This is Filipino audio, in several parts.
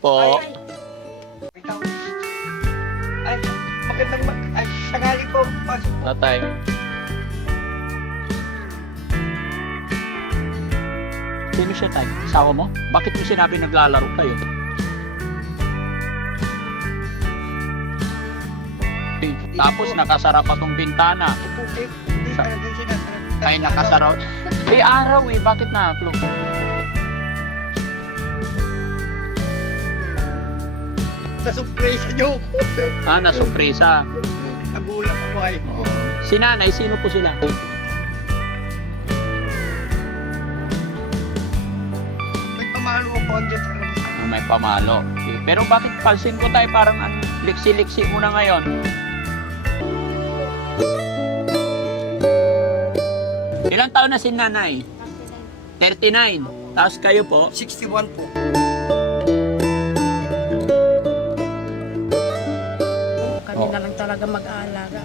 Po. Ikaw. Ay, magandang mag... Ay, tangali po. Pasok. Tatay. Sino siya tay? Asawa mo? Bakit mo sinabi naglalaro kayo? Eh, Tapos nakasara pa tong bintana. Opo, eh, hindi Sa- talagang sinasarap. Ay, nakasara. Eh, araw eh. Bakit na close? Sa surprise niyo. Ah, nasupresa. Nagulat ako ay. Si nanay, sino po sila? May pamalo ako sa labas. Ah, may pamalo. Okay. Pero bakit pansin ko tayo parang ang liksi-liksi mo na ngayon? Ilang taon na si nanay? 39. Tapos kayo po? 61 po. Talaga mag-aalaga.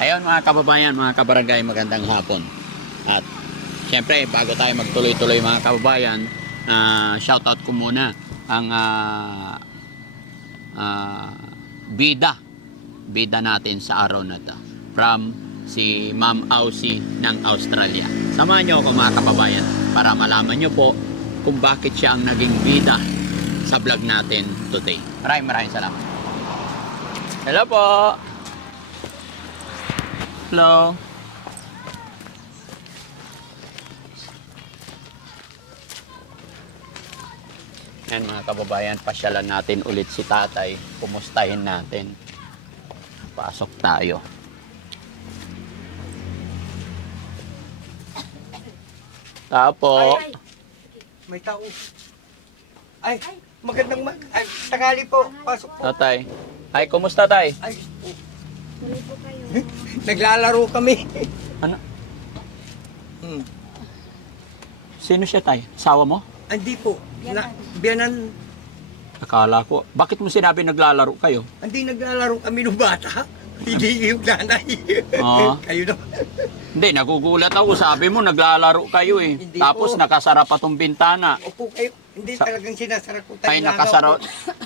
Ayun mga kababayan, mga kabarangay, magandang hapon. At syempre, bago tayo magtuloy-tuloy mga kababayan, uh, shoutout ko muna ang ah, ah, bida. Bida natin sa araw na to. From si Ma'am Aussie ng Australia. Samahan niyo ako mga kababayan para malaman niyo po kung bakit siya ang naging bida sa vlog natin today. Maraming maraming salamat. Hello po! Hello. Yan mga kababayan, pasyalan natin ulit si tatay. Kumustahin natin. Pasok tayo. Tapo. Ay, ay. May tao. Ay, magandang mag... Ay, tangali po. Pasok po. Tatay. Ay, kumusta tay? Ay, oh, naglalaro kami. Ano? Hmm. Sino siya tay? Asawa mo? Hindi po. Na, biyanan, Akala ko. Bakit mo sinabi naglalaro kayo? hindi naglalaro kami ng bata. Hindi yung nanay. Oo. Kayo na. Hindi, nagugulat ako. Sabi mo, naglalaro kayo eh. Hindi Tapos po. nakasara pa tong bintana. Opo kayo. Hindi Sa- talagang sinasara ko tayo. Ay, nakasara.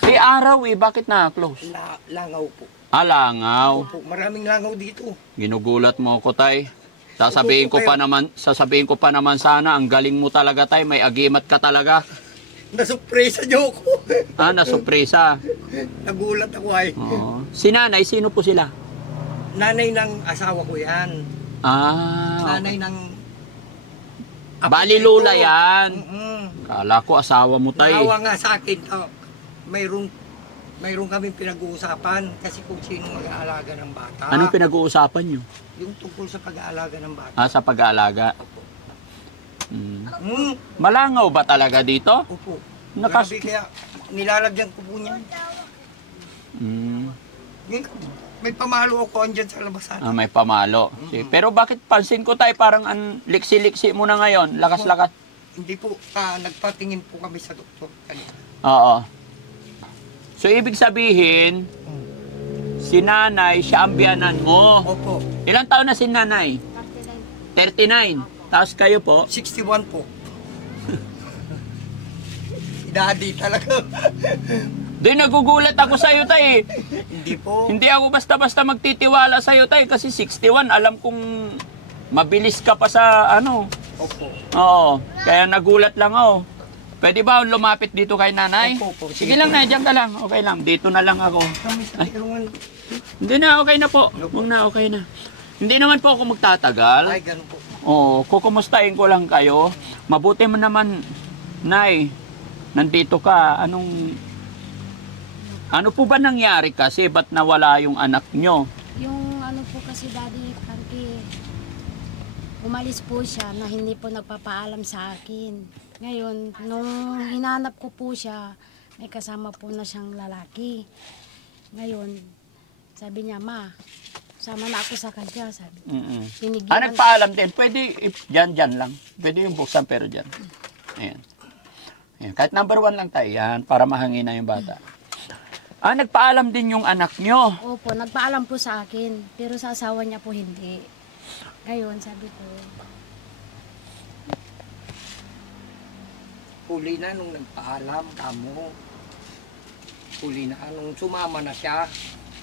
Eh, araw eh. Bakit na-close? La, langaw po. Ah, langaw. Opo, maraming langaw dito. Ginugulat mo ko, tay. Sasabihin ko pa naman, sasabihin ko pa naman sana, ang galing mo talaga, tay. May agimat ka talaga. Nasurpresa niyo ako. Ah, nasupresa. Nagulat ako ay. Oo. Si nanay, sino po sila? Nanay ng asawa ko yan. Ah, Nanay ng... Bali lula yan. Mm-mm. Kala ko asawa mo, tay. Naawa nga sa akin, ah, mayroong mayroong kaming pinag-uusapan kasi kung sino mag-aalaga ng bata. Anong pinag-uusapan nyo? Yung tungkol sa pag-aalaga ng bata. Ah, sa pag-aalaga. Mm. Hmm, Malangaw ba talaga dito? opo. Nakas- Grabe kaya nilalagyan ko po niya. Mm. May pamalo ako andyan sa labasan. Ah, may pamalo. Si- Pero bakit pansin ko tayo parang an liksi-liksi mo na ngayon? Lakas-lakas. Hindi po, ah, nagpatingin po kami sa doktor. Oo. So, ibig sabihin, si nanay, siya ang biyanan mo. Opo, Ilang taon na si nanay? 39. Tapos kayo po? 61 po. Daddy talaga. Di nagugulat ako sa'yo, tay. Hindi po. Hindi ako basta-basta magtitiwala sa'yo, tay. Kasi 61, alam kong mabilis ka pa sa ano. Opo. Oo. Kaya nagulat lang ako. Pwede ba lumapit dito kay nanay? Opo, opo. Sige lang na, diyan ka lang. Okay lang. Dito na lang ako. Kami sa tirungan. Hindi na, okay na po. Huwag na, okay na. Hindi naman po ako magtatagal. Ay, ganun po. Oo, kukumustahin ko lang kayo. Mabuti mo naman, Nay, nandito ka. Anong... Ano po ba nangyari kasi? Ba't nawala yung anak nyo? Yung ano po kasi daddy, parang umalis po siya na hindi po nagpapaalam sa akin. Ngayon, nung hinanap ko po siya, may kasama po na siyang lalaki. Ngayon, sabi niya, ma, sama na ako sa kanya, sabi. Mm-mm. Pinigyan, Ah, nagpaalam din. Pwede, if, dyan, dyan lang. Pwede yung buksan pero dyan. Ayan. Ayan. Kahit number one lang tayo, yan, para mahangin na yung bata. Ah, nagpaalam din yung anak nyo. Opo, nagpaalam po sa akin, pero sa asawa niya po hindi. Ngayon, sabi ko, Huli na nung nagpaalam kamo. Huli na nung sumama na siya.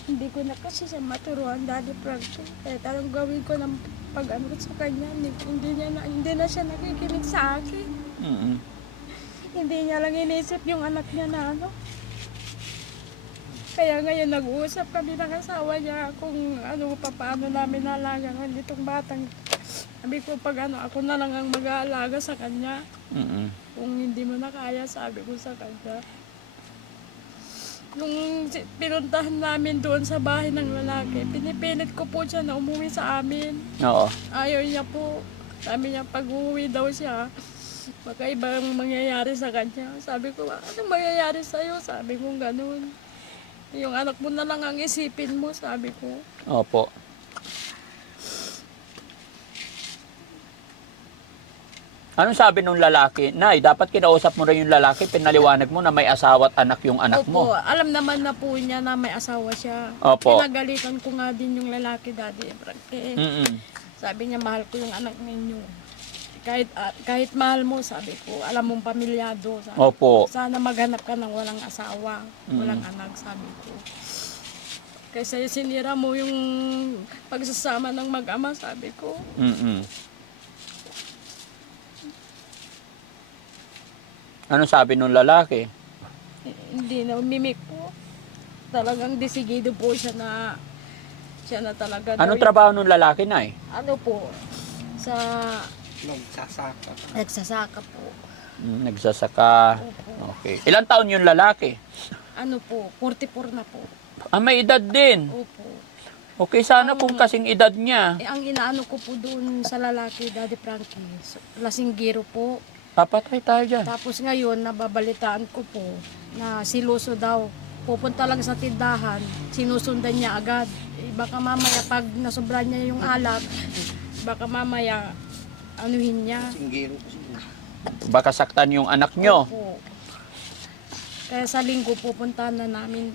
Hindi ko na kasi siya maturuan, Daddy Frankie. Kaya talagang gawin ko ng pag-ano sa kanya. Hindi, hindi, niya na, hindi na siya nakikinig sa akin. Mm-mm. Hindi niya lang inisip yung anak niya na ano. Kaya ngayon nag-uusap kami ng asawa niya kung ano pa paano namin nalagaan itong batang. Sabi ko pag ano, ako na lang ang mag-aalaga sa kanya. Mm-mm. Kung hindi mo na kaya, sabi ko sa kanya. Nung pinuntahan namin doon sa bahay ng lalaki, pinipilit ko po siya na umuwi sa amin. Oo. Ayaw niya po. Sabi niya, pag uuwi daw siya, baka ibang mangyayari sa kanya. Sabi ko, anong mangyayari sa'yo? Sabi ko, ganun. Yung anak mo na lang ang isipin mo, sabi ko. Opo. Anong sabi nung lalaki? Nay, dapat kinausap mo rin yung lalaki, pinaliwanag mo na may asawa at anak yung anak Opo, mo. alam naman na po niya na may asawa siya. Opo. Pinagalitan ko nga din yung lalaki, Daddy Frankie. Mm-mm. Sabi niya, mahal ko yung anak ninyo. Kahit, ah, kahit mahal mo, sabi ko, alam mong pamilyado. Sabi Opo. Sana maghanap ka ng walang asawa, walang anak, sabi ko. Kasi sinira mo yung pagsasama ng mag-ama, sabi ko. Mm-mm. Anong sabi nung lalaki? Eh, Hindi na umimik po. Talagang desigido po siya na siya na talaga. daw Anong yung- trabaho nung lalaki, Nay? Ano po? Sa Nagsasaka. nagsasaka po. Mm, nagsasaka. Opo. Okay. Ilang taon yung lalaki? Ano po? 44 na po. Ah, may edad din. Opo. Okay, sana kung kasing edad niya. Eh, ang inaano ko po doon sa lalaki, Daddy Frankie, so, lasinggiro po. Papatay tayo dyan. Tapos ngayon, nababalitaan ko po na siluso daw. Pupunta lang sa tindahan, sinusundan niya agad. Eh, baka mamaya pag nasobra niya yung alak, baka mamaya anuhin niya. Singgiro. Baka saktan yung anak nyo. Opo. Kaya sa linggo pupunta na namin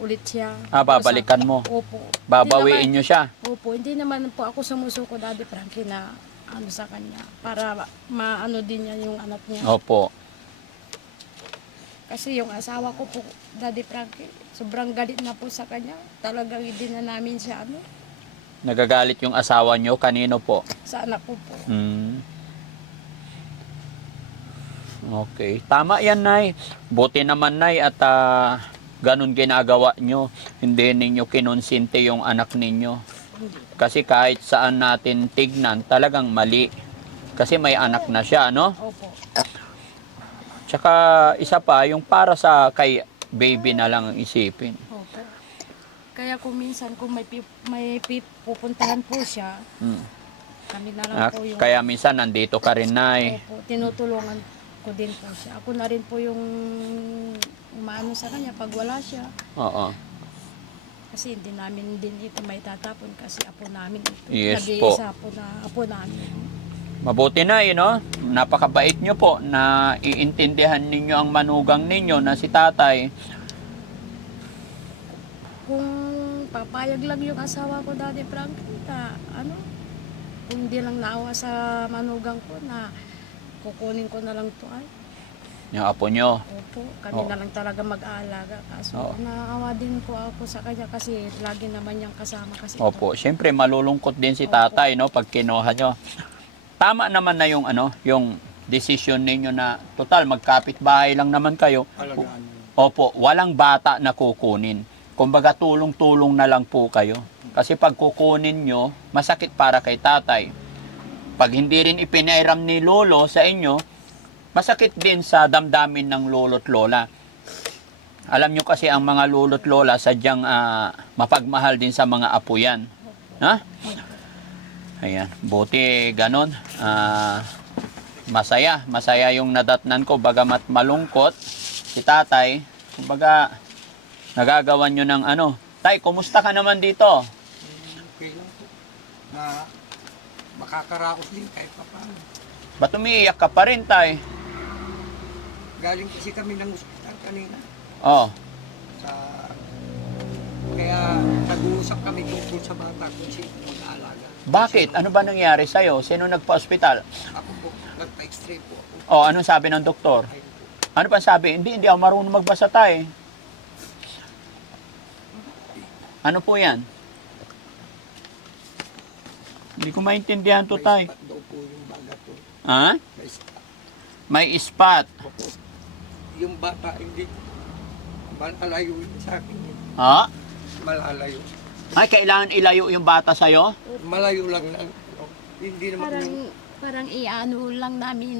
ulit siya. Ah, babalikan mo. Opo. Babawiin nyo siya. opo, hindi naman po ako sumusuko, Daddy Frankie, na ano sa kanya. Para maano din niya yung anak niya. Opo. Kasi yung asawa ko po, Daddy Frankie, sobrang galit na po sa kanya. Talagang hindi na namin siya ano, Nagagalit yung asawa nyo. Kanino po? sa anak ko po. Hmm. Okay. Tama yan, Nay. Buti naman, Nay, at ah, ganun ginagawa nyo. Hindi ninyo kinonsinte yung anak ninyo. Kasi kahit saan natin tignan, talagang mali. Kasi may anak na siya, no? Opo. Tsaka isa pa, yung para sa kay baby na lang ang isipin. Kaya kung minsan kung may, pi- may pi- pupuntahan po siya, Hmm. kami na lang Ah, po yung... kaya minsan nandito ka rin, Nay. Opo, tinutulungan ko din po siya. Ako na rin po yung umaano sa kanya pag wala siya. Oo. Kasi hindi namin din ito may tatapon kasi apo namin ito. Yes po na apo namin. Mabuti na yun, no? Napakabait nyo po na iintindihan ninyo ang manugang ninyo na si tatay. Kung papayag lang yung asawa ko dati Frank, na ano, kung hindi lang naawa sa manugang ko na kukunin ko na lang to ay. Yung apo nyo. Opo, kami Oo. na lang talaga mag-aalaga. Kaso Oo. naawa din po ako sa kanya kasi lagi naman niyang kasama kasi. Opo, syempre malulungkot din si tatay, no? Pag kinuha nyo. Tama naman na yung ano, yung decision ninyo na total magkapit bahay lang naman kayo. Alagaan. Opo, walang bata na kukunin. Kumbaga tulong-tulong na lang po kayo. Kasi pag kukunin nyo, masakit para kay tatay. Pag hindi rin ipinairam ni lolo sa inyo, masakit din sa damdamin ng lolo't lola. Alam nyo kasi ang mga lolo't lola sadyang ah, mapagmahal din sa mga apo yan. Ha? Ayan, buti ganon. Ah, masaya, masaya yung nadatnan ko bagamat malungkot si tatay. Kumbaga, nagagawan nyo ng ano. Tay, kumusta ka naman dito? Okay lang po. Na makakaraos din kahit pa paano. Ba't umiiyak ka pa rin, tay? Galing kasi kami ng ospital kanina. Oh, Sa... Kaya nag-uusap kami tungkol sa bata kung sino mag-aalaga. Bakit? Ano ba nangyari sa'yo? Sino nagpa-hospital? Ako po, nagpa-x-ray po ako. O, anong sabi ng doktor? Ano pa sabi? Hindi, hindi ako marunong magbasa tayo. Ano po yan? Hindi ko maintindihan to May tay. spot daw po yung baga po. Ha? May spot. May spot. Opo. Yung bata, hindi malalayo yun sa akin. Ha? Malalayo. Ay, kailangan ilayo yung bata sa'yo? Malayo lang ano, Hindi naman Parang, yung parang iano lang namin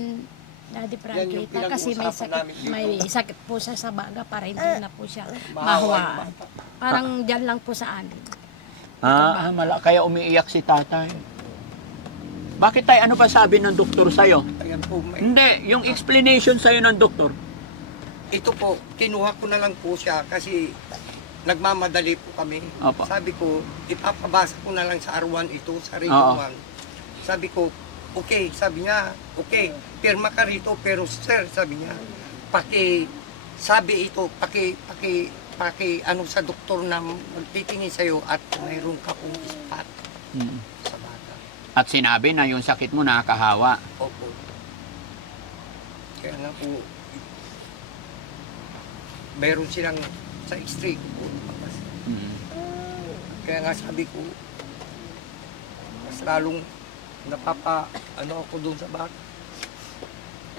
Daddy yung Frankie kasi may sakit, may sakit po siya sa baga para hindi na po siya yung mahawaan. Parang dyan lang po sa amin. Ah, ah, mala, kaya umiiyak si tatay. Bakit tay? Ano pa sabi ng doktor sa'yo? Ayan po, may, Hindi, yung explanation sa'yo ng doktor. ito po, kinuha ko na lang po siya kasi nagmamadali po kami. Opo. Sabi ko, ipapabasa ko na lang sa R1 ito, sa. Radio 1. Sabi ko, okay, sabi niya, okay, pirma ka rito, pero sir, sabi niya, paki, sabi ito, paki, paki, paki, ano sa doktor na magtitingin sa'yo at mayroon ka pong spot Mm. sa bata. At sinabi na yung sakit mo nakakahawa. Opo. Kaya nga po, meron silang sa x-ray ko po. Mm. Kaya nga sabi ko, mas lalong napapa, ano ako doon sa bata.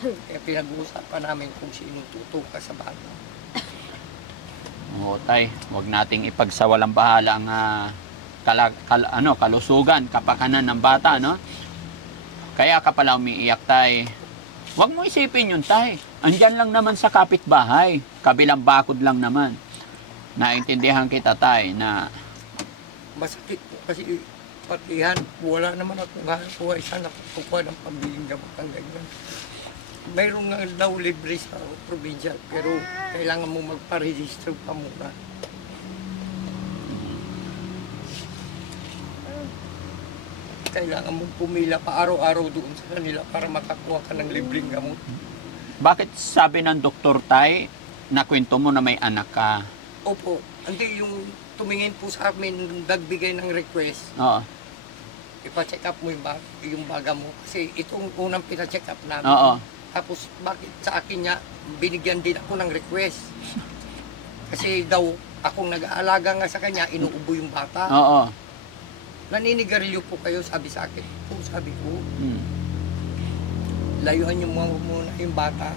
Kaya pinag-uusapan namin kung sino tutuka sa bata. Oo, tay. Huwag nating ipagsawalang bahala ang ah, kala, kal- ano, kalusugan, kapakanan ng bata, no? Kaya ka pala umiiyak, tay. Huwag mo isipin yun, tay. Andyan lang naman sa kapitbahay. Kabilang bakod lang naman. Naintindihan kita, tay, na Masakit po kasi patihan, wala naman akong hanap buhay sana kukuha ng pambiling gamot ang ganyan. Mayroon nga daw libre sa probinsya, pero kailangan mo magpa-register pa muna. Kailangan mong pumila pa araw-araw doon sa kanila para makakuha ka ng libreng gamot. bakit sabi ng doktor, tay, na kwento mo na may anak ka? Opo, hindi yung tumingin po sa amin, nagbigay ng request, Oo. Ipa-check up mo yung, bag, yung baga mo. Kasi itong unang pina-check up namin. Oo. Tapos bakit sa akin niya, binigyan din ako ng request. Kasi daw, akong nag-aalaga nga sa kanya, inuubo yung bata. Oo. Naninigarilyo po kayo, sabi sa akin. Po, sabi ko, Mm. layuan niyo mo muna yung bata.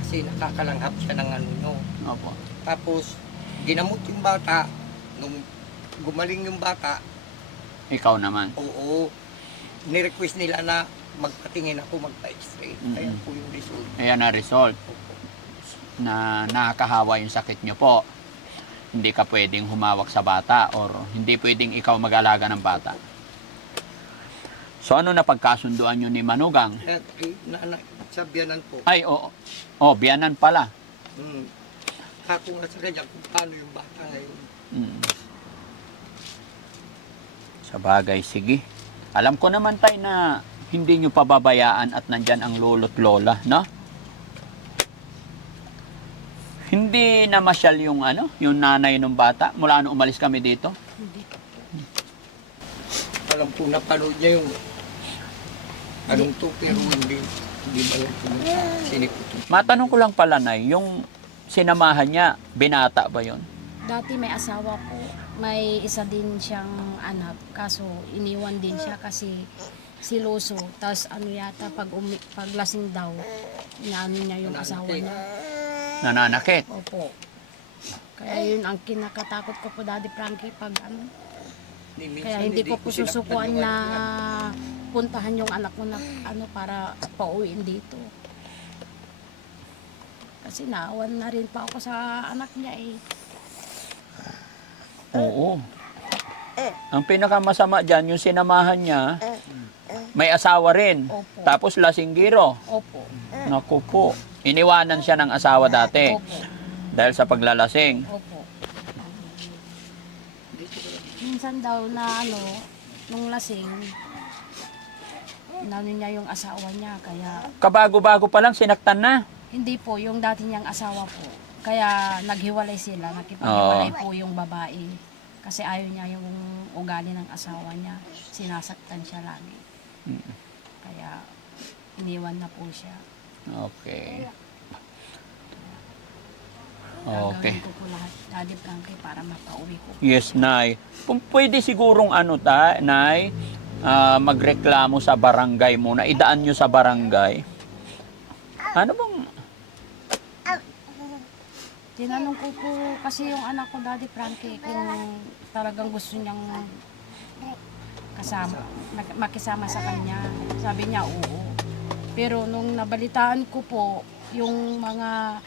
Kasi nakakalanghap siya ng ano nyo. Opo. Tapos, ginamot yung bata. Nung gumaling yung bata, Ikaw naman. oo, nirequest nila na magpatingin ako, magpa-x-ray. Kaya Mm-mm. po yung result. Ayan na result. Opo. na nakakahawa yung sakit nyo po, hindi ka pwedeng humawak sa bata or hindi pwedeng ikaw mag-alaga ng bata. So ano na pagkasunduan nyo ni Manugang? Kaya, eh, na, na, sa biyanan po, Ay, oo. Oh, biyanan pala. Mm. Ako nga sa kanya kung paano yung bata ngayon. Mm. Sa bagay, sige. Alam ko naman tay na hindi nyo pababayaan at nandyan ang lolo't lola, no? Hindi na masyal yung ano, yung nanay ng bata mula nung umalis kami dito. Hindi. Alam ko napanood niya yung anong to pero hindi hindi ba lang pumunta sinipot. Matanong ko lang pala na yung sinamahan niya, binata ba yon? Dati may asawa po, may isa din siyang anak, kaso iniwan din siya kasi siloso. Tapos ano yata, pag, umi, pag lasing daw, inaano niya yung asawa niya. Nananakit. Opo. Kaya yun ang kinakatakot ko po, Daddy Frankie, pag ano. Kaya hindi ko po susukuan na puntahan yung anak ko na ano para pauwiin dito. Kasi naawan na rin pa ako sa anak niya eh. Oo. Ang pinakamasama dyan, yung sinamahan niya, may asawa rin. Opo. Tapos lasinggiro. Opo. Naku po. Iniwanan siya ng asawa dati Opo. dahil sa paglalasing. Opo. Minsan daw na ano, nung lasing, nano niya yung asawa niya, kaya Kabago-bago pa lang, sinaktan na. hindi po, yung dati niyang asawa po. Kaya naghiwalay sila, nakipaghiwalay po yung babae. Kasi ayaw niya yung ugali ng asawa niya. Sinasaktan siya lagi. Mm. Kaya iniwan na po siya. Okay. Okay. Gagawin ko po lahat, Daddy Frankie, para mapauwi ko. Yes, Nay. Kung pwede sigurong ano ta, Nay, ah, magreklamo sa barangay muna. Idaan nyo sa barangay. Ano bang... Tinanong ko po kasi yung anak ko, Daddy Frankie, kung talagang gusto niyang kasama, mak- makisama sa kanya. Sabi niya, oo. Pero nung nabalitaan ko po, yung mga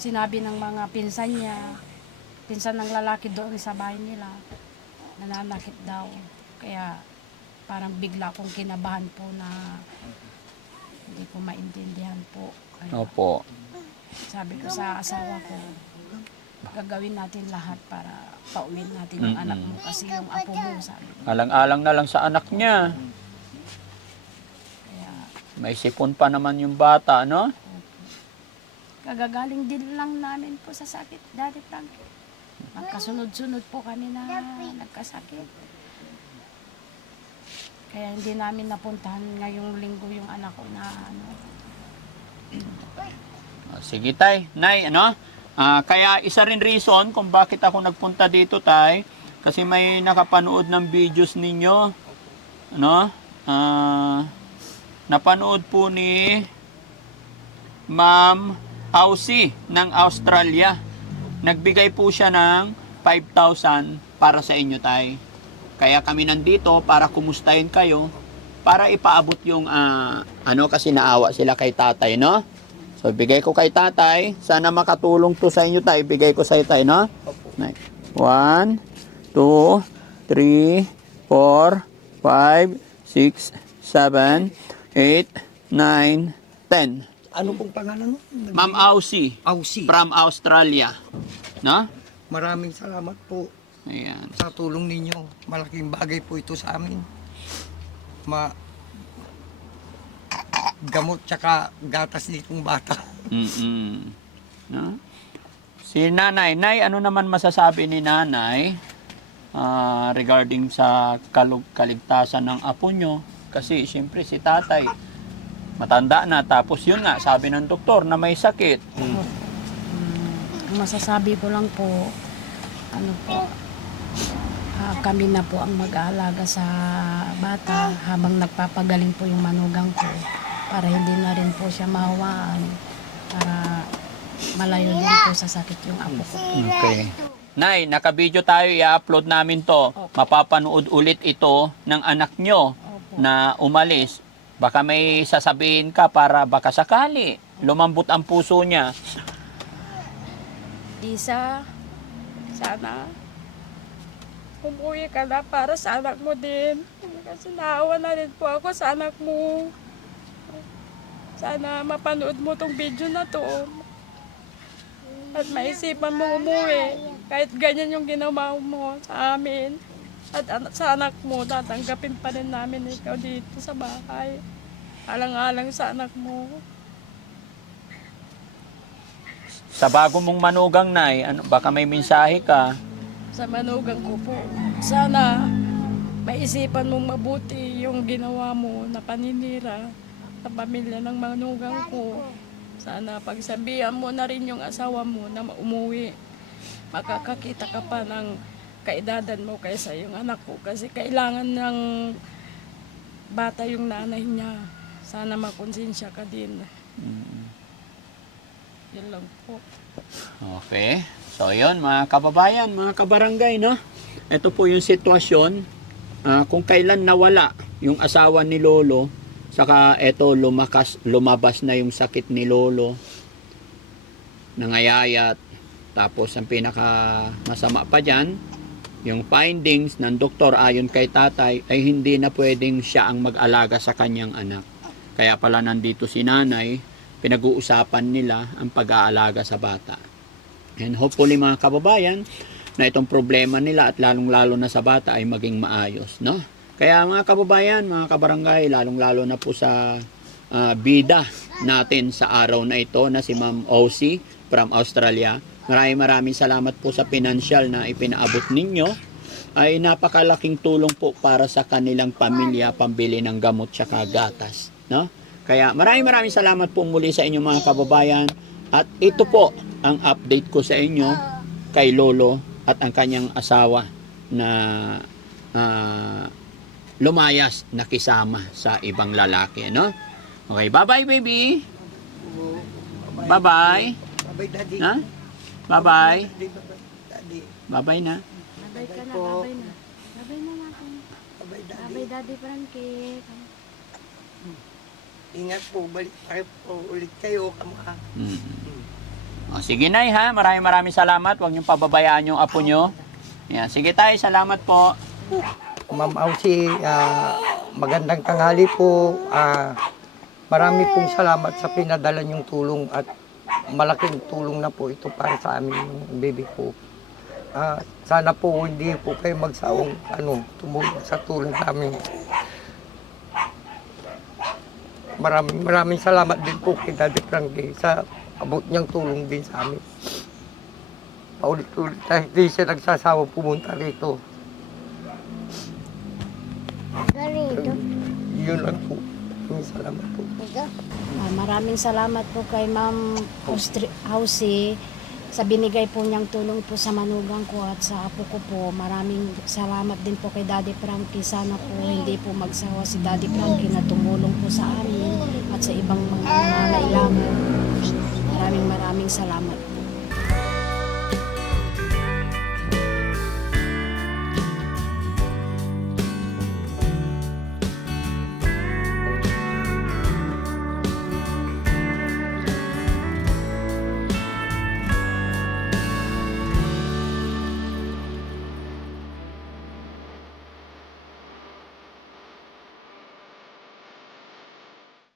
sinabi ng mga pinsan niya, pinsan ng lalaki doon sa bahay nila, nananakit daw. Kaya parang bigla kong kinabahan po na hindi ko maintindihan po. Kaya, Opo. Sabi ko sa asawa ko, gagawin natin lahat para pauwiin natin yung Mm-mm. anak mo kasi yung apo mo, sabi ko. Alang-alang na lang sa anak niya. Kaya May sipon pa naman yung bata, no? kagagaling din lang namin po sa sakit, Daddy Frank. Magkasunod-sunod po kami na nagkasakit. Kaya hindi namin napuntahan ngayong linggo yung anak ko na ano. Ah, Sige, Tay. Nay, ano? Ah, kaya isa rin reason kung bakit ako nagpunta dito, Tay. Kasi may nakapanood ng videos ninyo. Ano? Ah, napanood po ni Ma'am Aussie ng Australia. Nagbigay po siya ng 5,000 para sa inyo, Tay. Kaya kami nandito para kumustahin kayo para ipaabot yung ah, ano kasi naawa sila kay tatay, no? So, bigay ko kay tatay. Sana makatulong to sa inyo, tay. Bigay ko sa iyo, tay, no? Opo. One, two, three, four, five, six, seven, eight, nine, ten. Ano pong pangalan mo? Ma'am Aussie, Aussie. from Australia. No? Maraming salamat po Ayan. sa tulong ninyo. Malaking bagay po ito sa amin. Ma gamot tsaka gatas nitong bata. Mm-mm. No? Si nanay, nay, ano naman masasabi ni nanay ah, regarding sa kalug kaligtasan ng apo nyo? Kasi siyempre si tatay, matanda na. Tapos yun nga, sabi ng doktor na may sakit. Mm, masasabi ko lang po, ano po, ah, kami na po ang mag-aalaga sa bata habang nagpapagaling po yung manugang ko para hindi na rin po siya mahawaan para malayo din po sa sakit yung apo ko. Okay. Nay, naka-video tayo, i-upload namin to. Mapapanood ulit ito ng anak nyo Opo. na umalis. Baka may sasabihin ka para baka sakali lumambot ang puso niya. Isa, sana umuwi ka na para sa anak mo din. Kasi naawa na rin po ako sa anak mo. Sana mapanood mo tong video na to. At maisipan mo umuwi. Kahit ganyan yung ginawa mo sa amin. At sa anak mo, tatanggapin pa rin namin ikaw dito sa bahay. Alang-alang sa anak mo. Sa bago mong manugang, Nay, ano, baka may mensahe ka. sa manugang ko po. Sana maisipan mong mabuti yung ginawa mo na paninira sa pamilya ng manugang ko. Sana pagsabihan mo na rin yung asawa mo na umuwi. Makakakita ka pa ng kaedadan mo kaysa yung anak ko kasi kailangan ng bata yung nanay niya. Sana makonsensya ka din. Yan lang po. Okay. So, yun, mga kababayan, mga kabarangay, no? Ito po yung sitwasyon. Ah, kung kailan nawala yung asawa ni Lolo, saka eto lumakas, lumabas na yung sakit ni Lolo, nangayayat, tapos ang pinaka masama pa dyan, yung findings ng doktor ayon kay tatay ay hindi na pwedeng siya ang mag-alaga sa kanyang anak. Kaya pala nandito si nanay, pinag-uusapan nila ang pag-aalaga sa bata. And hopefully mga kababayan, na itong problema nila at lalong-lalo na sa bata ay maging maayos, no? Kaya mga kababayan, mga kabarangay, lalong-lalo na po sa ah, bida natin sa araw na ito na si Ma'am Osi from Australia, Maraming maraming salamat po sa financial na ipinaabot ninyo. Ay napakalaking tulong po para sa kanilang pamilya pambili ng gamot tsaka gatas, no? Kaya maraming maraming salamat po muli sa inyo mga kababayan. At ito po ang update ko sa inyo kay Lolo at ang kanyang asawa na ah, lumayas nakisama sa ibang lalaki, no? Okay, bye-bye baby. Bye-bye. Babay, daddy. Ha? Bye-bye. Bye-bye na. Babay ka na, babay na. Babay na natin. Babay, daddy. Babay, Daddy Frankie. Ingat po, balik tayo po ulit kayo, kama. Mm. O, sige Nay ha, maraming maraming salamat. Huwag niyong pababayaan yung apo niyo. Yan. Sige tayo, salamat po. Ma'am Ausi, ah, magandang tanghali po. Ah, marami pong salamat sa pinadala niyong tulong at malaking tulong na po ito para sa amin yung baby ko. Ah, sana po hindi po kayo magsawang ano, tumulong sa tulong namin. Maraming maraming salamat din po kay Daddy Frankie sa abot niyang tulong din sa amin. Paulit-ulit na hindi siya nagsasawa pumunta rito. Yun lang po. Salamat po. Ah, maraming salamat po kay Ma'am Austri- Hausi sa binigay po niyang tulong po sa manugang ko at sa apo ko po. Maraming salamat din po kay Daddy Frankie. Sana po hindi po magsawa si Daddy Frankie na tumulong po sa amin at sa ibang mga nangangailangan. Maraming maraming salamat po.